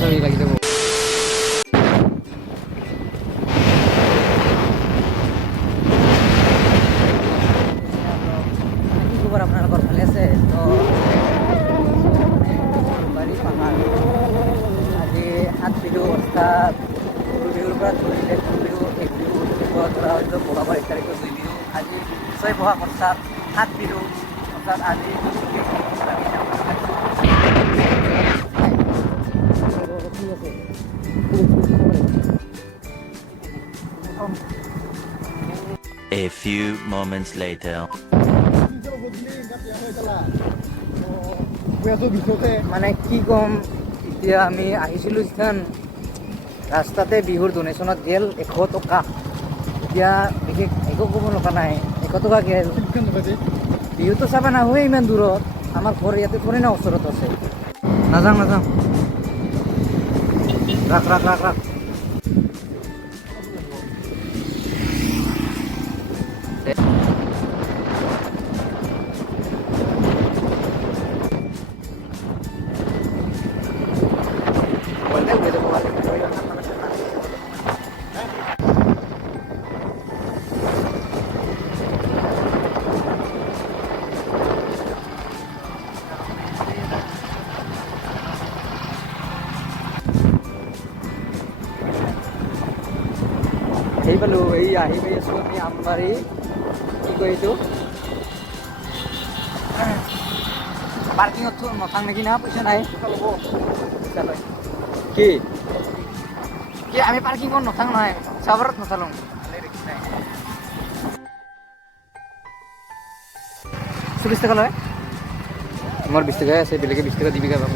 চাবি লাগি যাব। কি খবৰ আপোনালোকৰ, ভালে আছে? তো বাৰী পাহাৰ আজি 7 বিহু অৰ্থাৎ গৰু বিহুৰ পৰা ধৰিলে গৰু বিহু, এক বিহু পৰা হয়তো বহাগৰ 1 তাৰিখে 2 বিহু, আজি 6 বহাগ অৰ্থাৎ 7 বিহু অৰ্থাৎ আজি A few moments later. মানে কি ক'ম, এতিয়া আমি আহিছিলোঁ যেন ৰাস্তাতে বিহুৰ ডনেশ্যনত গেল 100 টকা। এতিয়া বিশেষ একো ক'ব লগা নাই, 100 টকা গেল। বিহুটো চাব নাহোৱে ইমান দূৰত, আমাৰ ঘৰ ইয়াতে থৰি না ওচৰত আছে। নাযাওঁ নাযাওঁ, ৰাখ ৰাখ ৰাখ ৰাখ। আহি পালোঁ, এই আহি পাই আছোঁ আমি আমবাৰী, কি কয় এইটো পাৰ্কিঙত নথাং নেকি না, পইচা নাই পইচা লয় কি কি আমি পাৰ্কিঙত নথাং নহয়, চাবাৰত নথালোঁ 40 টকা লয়। মোৰ 20 টকাই আছে, বেলেগে 20 টকা দিবি পাব।